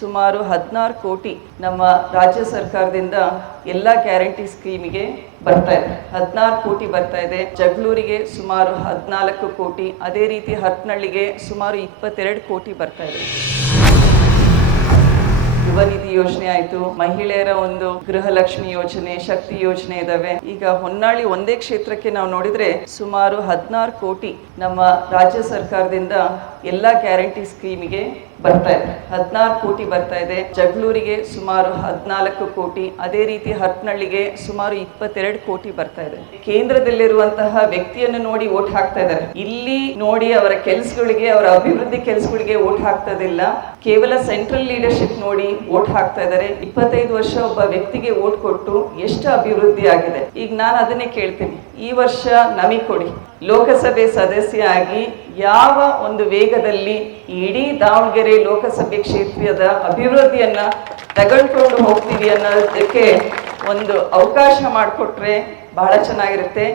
ಸುಮಾರು ಹದಿನಾರು ಕೋಟಿ ನಮ್ಮ ರಾಜ್ಯ ಸರ್ಕಾರದಿಂದ ಎಲ್ಲ ಗ್ಯಾರಂಟಿ ಸ್ಕೀಮಿಗೆ ಬರ್ತಾ ಇದೆ. ಹದಿನಾರು ಕೋಟಿ ಬರ್ತಾ ಇದೆ. ಜಗಳೂರಿಗೆ ಸುಮಾರು ಹದಿನಾಲ್ಕು ಕೋಟಿ, ಅದೇ ರೀತಿ ಹತ್ನಳ್ಳಿಗೆ ಸುಮಾರು ಇಪ್ಪತ್ತೆರಡು ಕೋಟಿ ಬರ್ತಾ ಇದೆ. ನಿಧಿ ಯೋಜನೆ ಆಯ್ತು. ಮಹಿಳೆಯರ ಒಂದು ಗೃಹಲಕ್ಷ್ಮಿ ಯೋಜನೆ, ಶಕ್ತಿ ಯೋಜನೆ ಇದಾವೆ. ಈಗ ಹೊನ್ನಾಳಿ ಒಂದೇ ಕ್ಷೇತ್ರಕ್ಕೆ ನಾವು ನೋಡಿದ್ರೆ ಸುಮಾರು ಹದಿನಾರು ಕೋಟಿ ನಮ್ಮ ರಾಜ್ಯ ಸರ್ಕಾರದಿಂದ ಎಲ್ಲ ಗ್ಯಾರಂಟಿ ಸ್ಕೀಮಿಗೆ ಬರ್ತಾ ಇದೆ. ಹದಿನಾರು ಕೋಟಿ ಬರ್ತಾ ಇದೆ. ಜಗಳೂರಿಗೆ ಸುಮಾರು ಹದಿನಾಲ್ಕು ಕೋಟಿ, ಅದೇ ರೀತಿ ಹತ್ನಳ್ಳಿಗೆ ಸುಮಾರು ಇಪ್ಪತ್ತೆರಡು ಕೋಟಿ ಬರ್ತಾ ಇದೆ. ಕೇಂದ್ರದಲ್ಲಿರುವಂತಹ ವ್ಯಕ್ತಿಯನ್ನು ನೋಡಿ ಓಟ್ ಹಾಕ್ತಾ ಇದ್ದಾರೆ. ಇಲ್ಲಿ ನೋಡಿ ಅವರ ಕೆಲಸಗಳಿಗೆ, ಅವರ ಅಭಿವೃದ್ಧಿ ಕೆಲಸಗಳಿಗೆ ಓಟ್ ಹಾಕ್ತದಿಲ್ಲ. ಕೇವಲ ಸೆಂಟ್ರಲ್ ಲೀಡರ್ಶಿಪ್ ನೋಡಿ ಓಟ್ ಹಾಕ್ತಾ ಇದ್ದಾರೆ. ಇಪ್ಪತ್ತೈದು ವರ್ಷ ಒಬ್ಬ ವ್ಯಕ್ತಿಗೆ ಓಟ್ ಕೊಟ್ಟು ಎಷ್ಟು ಅಭಿವೃದ್ಧಿ ಆಗಿದೆ? ಈಗ ನಾನು ಅದನ್ನೇ ಕೇಳ್ತೀನಿ. ಈ ವರ್ಷ ನಮಗೆ ಕೊಡಿ. ಲೋಕಸಭೆ ಸದಸ್ಯ ಆಗಿ ಯಾವ ಒಂದು ವೇಗದಲ್ಲಿ ಇಡೀ ದಾವಣಗೆರೆ ಲೋಕಸಭೆ ಕ್ಷೇತ್ರದ ಅಭಿವೃದ್ಧಿಯನ್ನ ತಗೊಂಡ್ಕೊಂಡು ಹೋಗ್ತೀವಿ ಅನ್ನೋದಕ್ಕೆ ಒಂದು ಅವಕಾಶ ಮಾಡಿಕೊಟ್ರೆ ಬಹಳ ಚೆನ್ನಾಗಿರುತ್ತೆ.